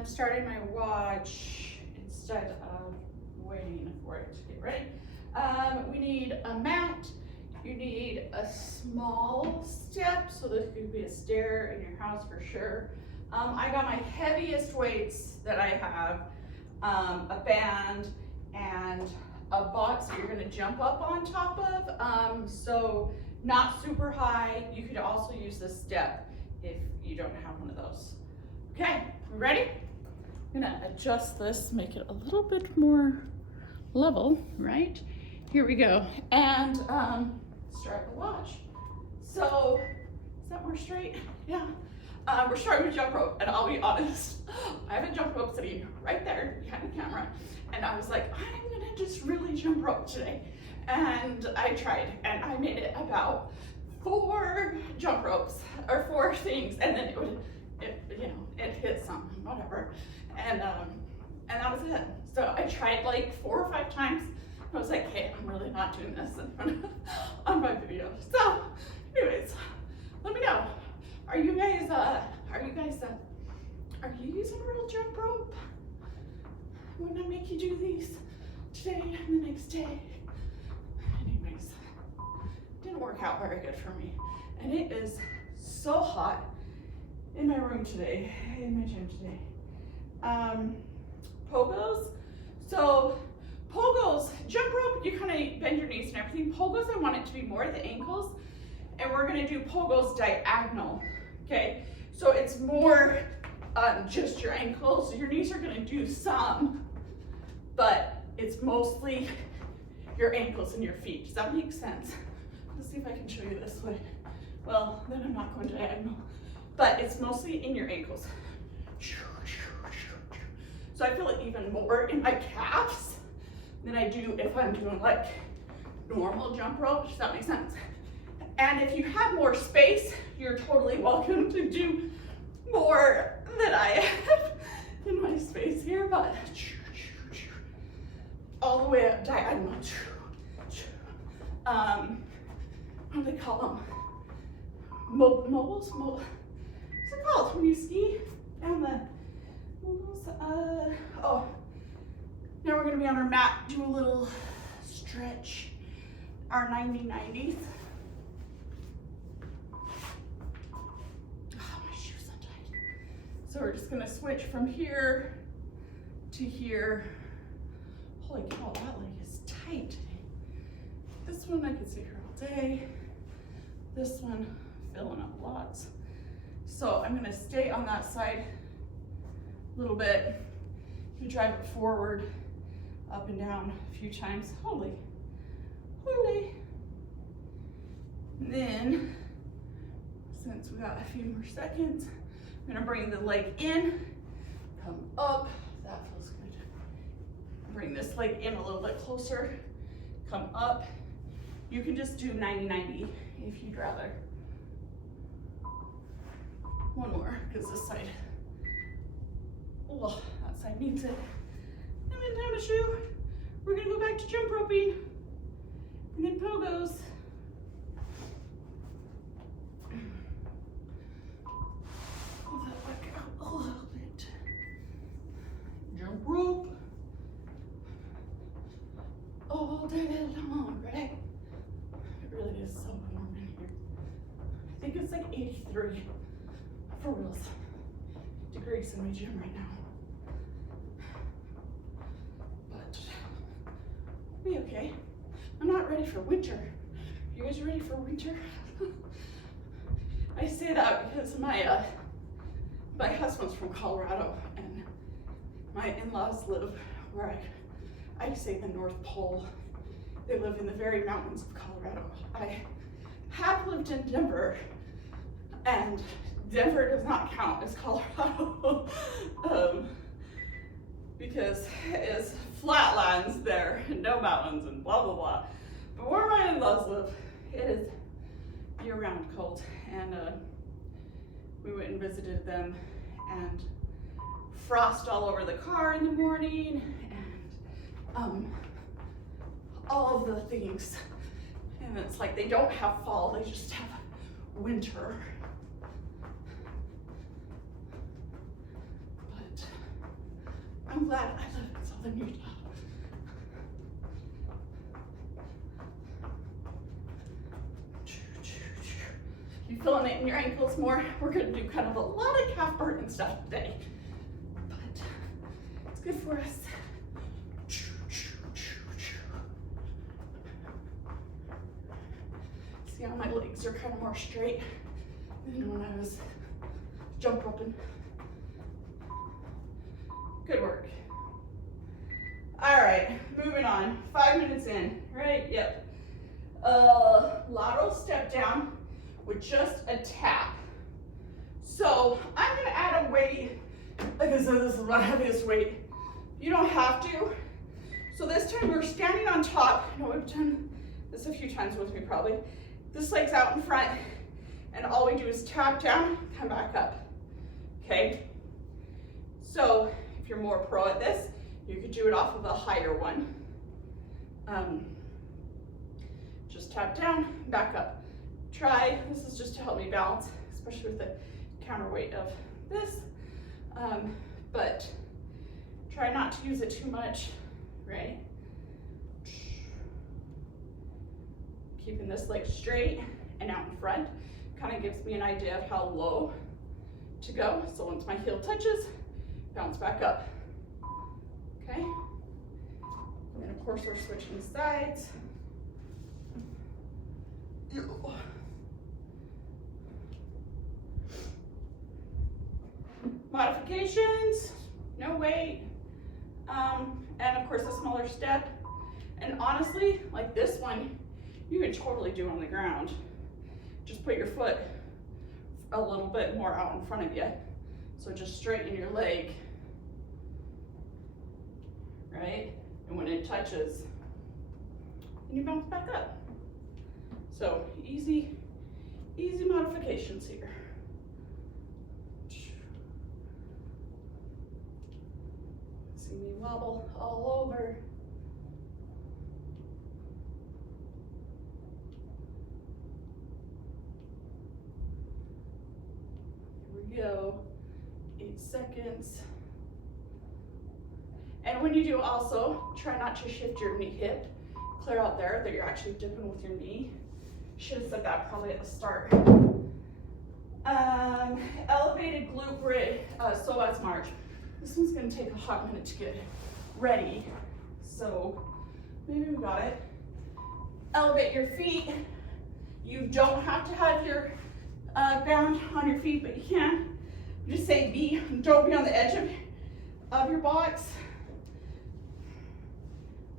I'm starting my watch instead of waiting for it to get ready. We need a mat. You need a small step, so this could be a stair in your house for sure. I got my heaviest weights that I have, a band and a box that you're gonna jump up on top of. So not super high. You could also use the step if you don't have one of those. Okay, ready? I'm gonna adjust this, make it a little bit more level, right? Here we go. And start the watch. So, is that more straight? Yeah. We're starting with jump rope, and I'll be honest, I have a jump rope sitting right there behind the camera, and I was like, I'm gonna just really jump rope today. And I tried, and I made it about 4 jump ropes, or 4 things, and then it hit something, whatever. And that was it. So I tried like 4 or 5 times. I was like, hey, I'm really not doing this in front of, on my video. So, anyways, let me know. Are you using real jump rope when I make you do these today and the next day? Anyways, didn't work out very good for me. And it is so hot in my room today, in my gym today. Pogos. So pogos, jump rope, you kind of bend your knees and everything. Pogos, I want it to be more at the ankles, and we're gonna do pogos diagonal, okay? So it's more just your ankles. Your knees are gonna do some, but it's mostly your ankles and your feet. Does that make sense? Let's see if I can show you this way. Well, then I'm not going diagonal, but it's mostly in your ankles. So I feel it even more in my calves than I do if I'm doing like normal jump rope. Does that make sense? And if you have more space, you're totally welcome to do more than I have in my space here, but all the way up diagonal. What do they call them? Mobiles? What's it called when you ski down the mobiles? Oh, now we're gonna be on our mat, do a little stretch, our 90-90s. Oh, my shoe's untied. So we're just gonna switch from here to here. Holy cow, that leg is tight today. This one I could sit here all day. This one filling up lots. So I'm gonna stay on that side a little bit. You drive it forward, up and down a few times. Holy. And then, since we got a few more seconds, I'm gonna bring the leg in, come up. That feels good. Bring this leg in a little bit closer, come up. You can just do 90-90 if you'd rather. One more, because this side, oh, that side needs it. And then time to shoe. We're gonna go back to jump roping, and then pogos. Pull that back out a little bit. Jump rope. All day long, right? It really is so warm in here. I think it's like 83 for reals degrees in my gym right now. But be okay. I'm not ready for winter. You guys ready for winter? I say that because my husband's from Colorado, and my in-laws live where I say the North Pole. They live in the very mountains of Colorado. I have lived in Denver, and Denver does not count as Colorado because it's flatlands there, no mountains and blah, blah, blah. But where my in-laws live, it is year-round cold. And we went and visited them, and frost all over the car in the morning, and all of the things. And it's like they don't have fall, they just have winter. But I'm glad. I love it. It's all I need. You feeling it in your ankles more? We're gonna do kind of a lot of calf burning stuff today, but it's good for us. See how my legs are kind of more straight than when I was jump roping. Good work. All right, moving on. 5 minutes in, right? Yep. Lateral step down with just a tap. So I'm gonna add a weight. Like I said, this is my heaviest weight. You don't have to. So this time we're standing on top. I know we've done this a few times with me probably. This leg's out in front, and all we do is tap down, come back up, okay? So if you're more pro at this, you could do it off of a higher one. Just tap down, back up. Try, this is just to help me balance, especially with the counterweight of this, but try not to use it too much, right? Keeping this leg straight and out in front kind of gives me an idea of how low to go. So once my heel touches, bounce back up, okay? And then of course we're switching sides. Modifications, no weight, and of course a smaller step. And honestly, like this one, you can totally do on the ground. Just put your foot a little bit more out in front of you. So just straighten your leg, right? And when it touches, you bounce back up. So easy modifications here. See me wobble all over. Here we go, 8 seconds. And when you do also, try not to shift your knee hip. Clear out there that you're actually dipping with your knee. Should have said that probably at the start. Elevated glute bridge, psoas march. This one's gonna take a hot minute to get ready. So maybe we got it. Elevate your feet. You don't have to have your band on your feet, but you can. Just say don't be on the edge of your box.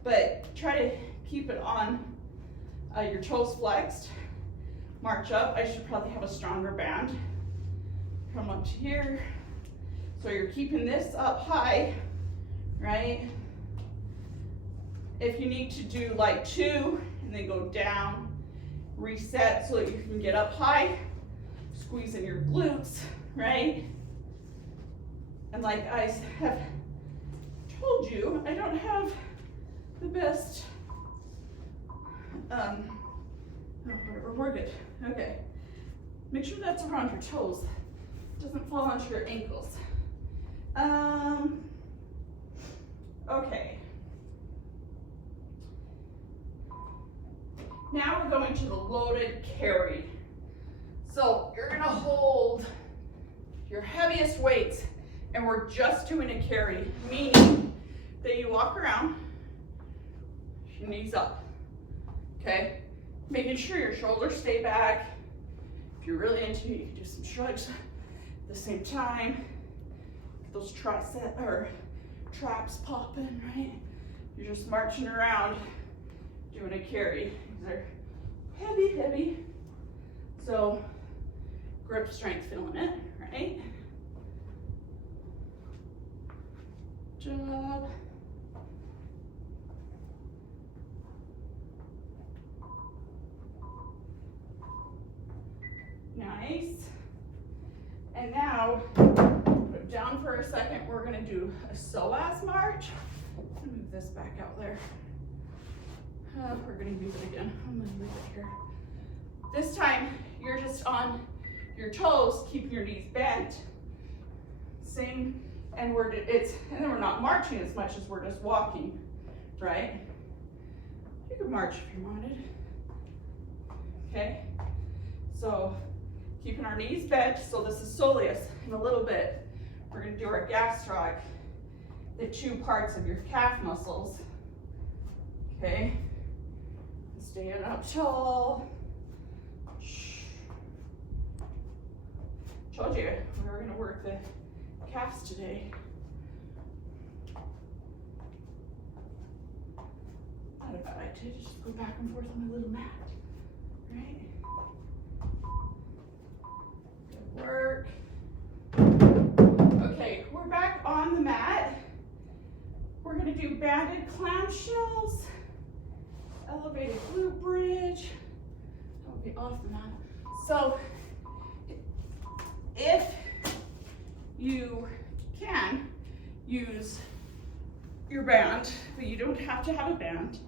But try to keep it on your toes flexed. March up. I should probably have a stronger band. Come up to here. So you're keeping this up high, right? If you need to do like 2 and then go down, reset so that you can get up high, squeeze in your glutes, right? And like I have told you, I don't have the best, we're good, okay. Make sure that's around your toes, doesn't fall onto your ankles. Okay. Now we're going to the loaded carry. So you're gonna hold your heaviest weights and we're just doing a carry, meaning that you walk around, your knees up, okay? Making sure your shoulders stay back. If you're really into it, you can do some shrugs at the same time. Get those tricep or traps popping, right? You're just marching around doing a carry. They're heavy, heavy. So grip strength, feeling it, right? Job. Nice. And now, put it down for a second. We're gonna do a psoas march. Let me move this back out there. We're gonna use it again. I'm gonna leave it here. This time, you're just on your toes, keeping your knees bent. Same and then we're not marching as much as we're just walking, right? You could march if you wanted. Okay, so keeping our knees bent. So this is soleus. In a little bit, we're going to do our gastroc, the two parts of your calf muscles. Okay, stand up tall. Told you we were going to work the calves today. Not a bad idea to just go back and forth on my little mat, right? Good work. Okay, we're back on the mat. We're going to do banded clamshells, elevated glute bridge. That would be off the mat. So, if you can use your band, but you don't have to have a band,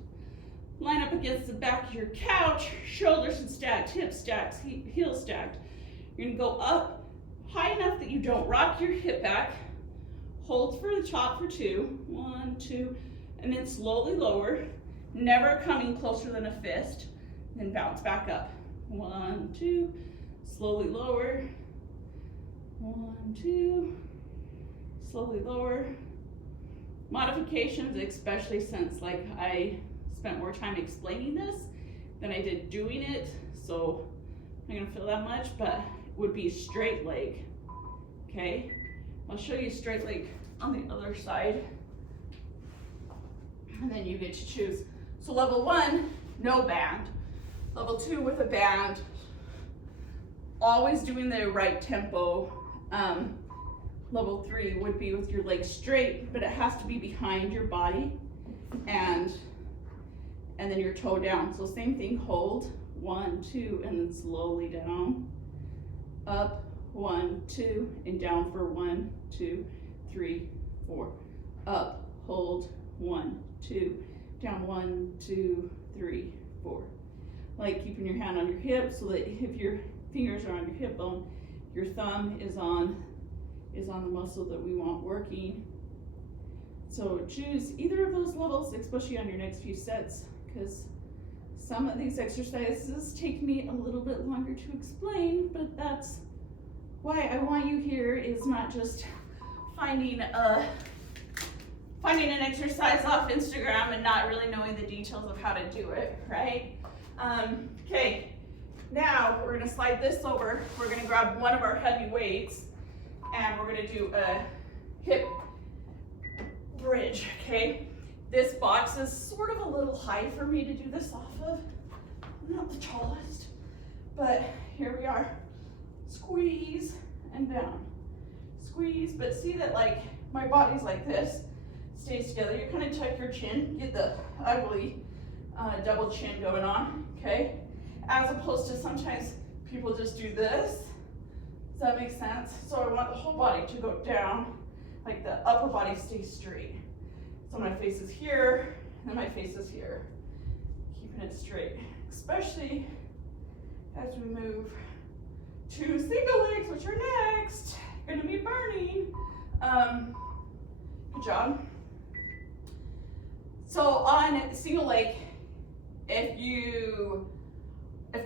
line up against the back of your couch, shoulders and stacked, hips stacked, heels stacked. You're gonna go up high enough that you don't rock your hip back. Hold for the top for 2, 1, 2, and then slowly lower, never coming closer than a fist, then bounce back up. 1, 2, slowly lower. 1, 2, slowly lower. Modifications, especially since like I spent more time explaining this than I did doing it, so I'm not gonna feel that much, but would be straight leg, okay? I'll show you straight leg on the other side, and then you get to choose. So level 1, no band. Level 2 with a band, always doing the right tempo. Level 3 would be with your legs straight, but it has to be behind your body, and then your toe down. So same thing, hold, 1, 2, and then slowly down, up, 1, 2, and down for 1, 2, 3, 4, up, hold, 1, 2, down, 1, 2, 3, 4. Like keeping your hand on your hip so that if your fingers are on your hip bone, your thumb is on the muscle that we want working. So choose either of those levels, especially on your next few sets, because some of these exercises take me a little bit longer to explain, but that's why I want you here, is not just finding an exercise off Instagram and not really knowing the details of how to do it, right? Okay, now we're gonna slide this over. We're gonna grab one of our heavy weights, and we're gonna do a hip bridge, okay? This box is sort of a little high for me to do this off of. I'm not the tallest, but here we are. Squeeze and down. Squeeze, but see that like my body's like this, stays together. You kind of tuck your chin, get the ugly double chin going on, okay? As opposed to sometimes people just do this. Does that make sense? So I want the whole body to go down, like the upper body stays straight. So my face is here, and my face is here. Keeping it straight, especially as we move to single legs, which are next. Gonna be burning. Good job. So on single leg, if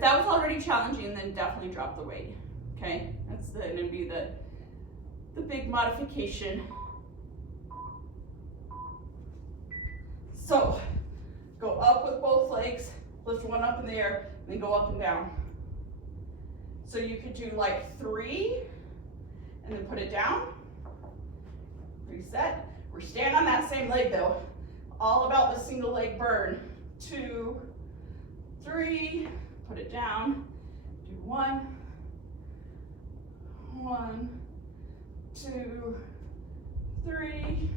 that was already challenging, then definitely drop the weight. Okay, that's gonna be the big modification. So go up with both legs, lift one up in the air, and then go up and down. So you could do like 3, and then put it down. Reset. We're staying on that same leg though. All about the single leg burn. 2, 3, put it down. Do 1, 2, 3.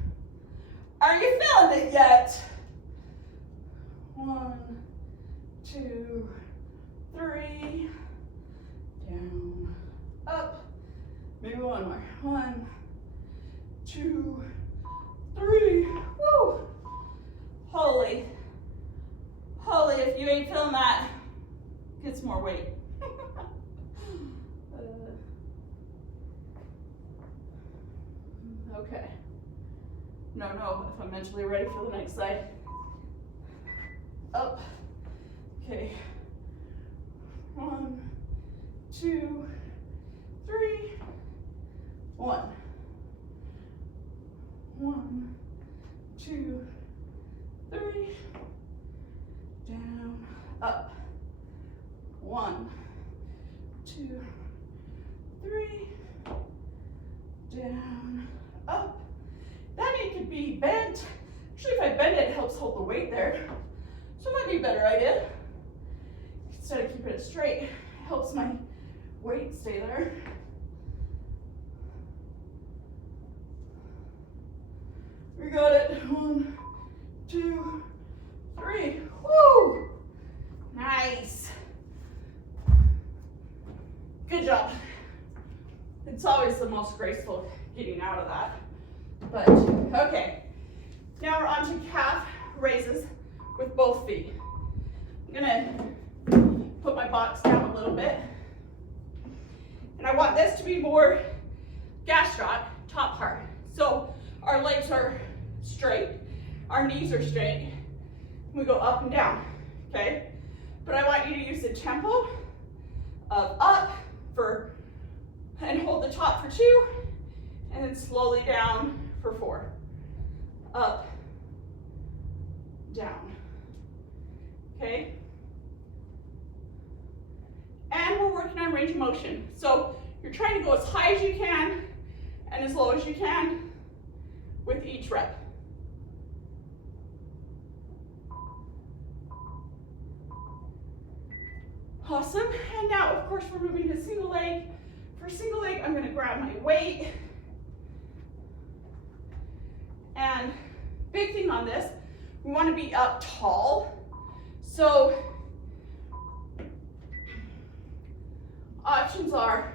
Are you feeling it yet? 1, 2, 3. Down, up. Maybe one more. 1, 2, 3. Woo! Holy, if you ain't feeling that, get some more weight. Okay. No, if I'm mentally ready for the next side. Up. Okay. 1, 2, 3. 1. 1, 2, 3. Down, up. 1, 2, 3. Down, up. That knee could be bent. Actually, if I bend it, it helps hold the weight there. So it might be a better idea. Instead of keeping it straight, it helps my weight stay there. We got it. 1, 2, 3. Woo! Nice. Good job. It's always the most graceful getting out of that. But, okay. Now we're on to calf raises with both feet. I'm gonna put my box down a little bit. And I want this to be more gastroc, top part. So our legs are straight, our knees are straight. We go up and down, okay? But I want you to use the tempo of up for, and hold the top for 2, and then slowly down for 4. Up, down, okay? And we're working on range of motion. So you're trying to go as high as you can and as low as you can with each rep. Awesome. And now, of course, we're moving to single leg. For single leg, I'm going to grab my weight. And big thing on this, we want to be up tall. So options are,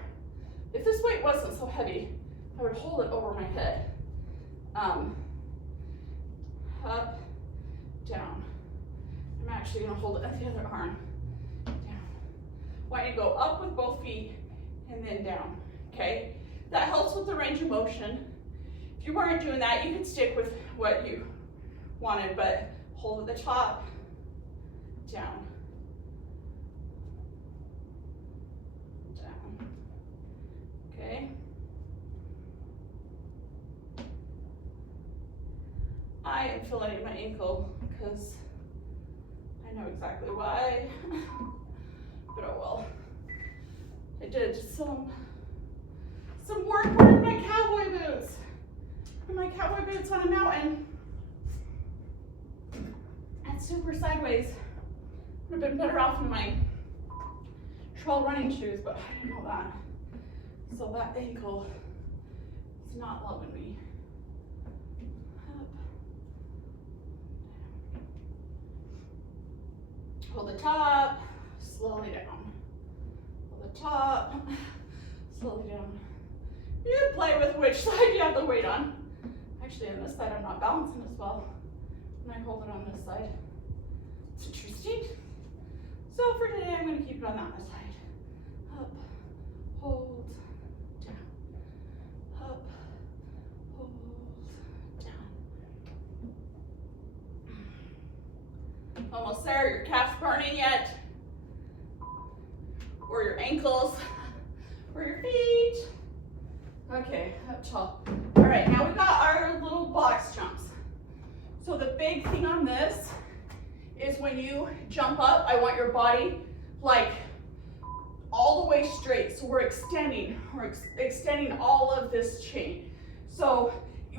if this weight wasn't so heavy, I would hold it over my head. Up, down. I'm actually going to hold it at the other arm. Down. Want you to go up with both feet and then down, okay? That helps with the range of motion. If you weren't doing that, you could stick with what you wanted, but hold at the top, down, down, okay? I am feeling my ankle because I know exactly why, but oh well. I did some work wearing my cowboy boots. My cowboy boots on a mountain. And super sideways. Would have been better off in my trail running shoes, but I didn't know that. So that ankle is not loving me. Up. Hold the top, slowly down. Hold the top, slowly down. You play with which side you have the weight on. Actually, on this side, I'm not balancing as well when I hold it on this side. It's interesting. So for today, I'm going to keep it on that side. Up, hold, down. Up, hold, down. Almost there. Your calf's burning yet? Or your ankles? Or your feet? Okay, up tall. All right, now we've got our little box jumps. So the big thing on this is when you jump up, I want your body like all the way straight. So we're extending all of this chain. So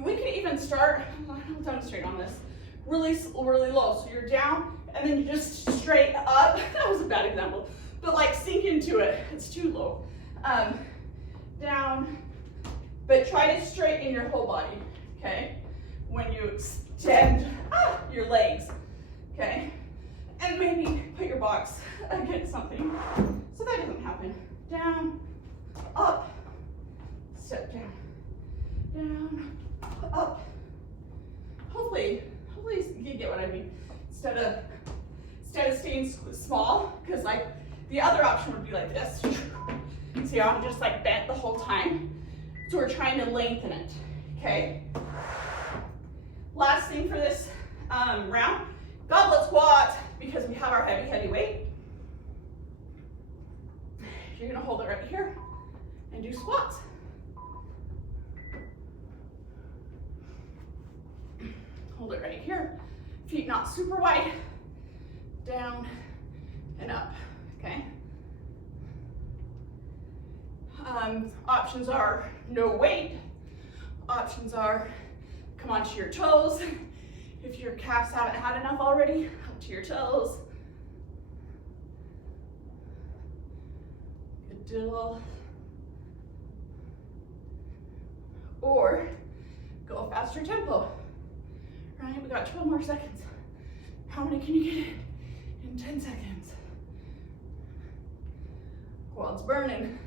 we can even start, I'll demonstrate on this, really low. So you're down and then you just straight up. That was a bad example, but like sink into it. It's too low. Down. But try to straighten your whole body, okay? When you extend your legs, okay? And maybe put your box against something so that doesn't happen. Down, up, step down, down, up. Hopefully you get what I mean. Instead of staying small, because like the other option would be like this. See how I'm just like bent the whole time? So we're trying to lengthen it, Okay. Last thing for this round, goblet squat, because we have our heavy weight. You're gonna hold it right here and do squats. Hold it right here. Feet not super wide. Down and up, okay? Options are no weight. Options are come onto your toes. If your calves haven't had enough already, up to your toes. Good deal. Or go a faster tempo. Right, we got 12 more seconds. How many can you get in 10 seconds? Quads burning.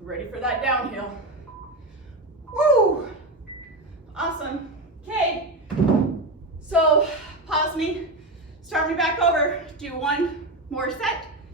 Ready for that downhill. Woo! Awesome. Okay. So pause me, start me back over. Do one more set.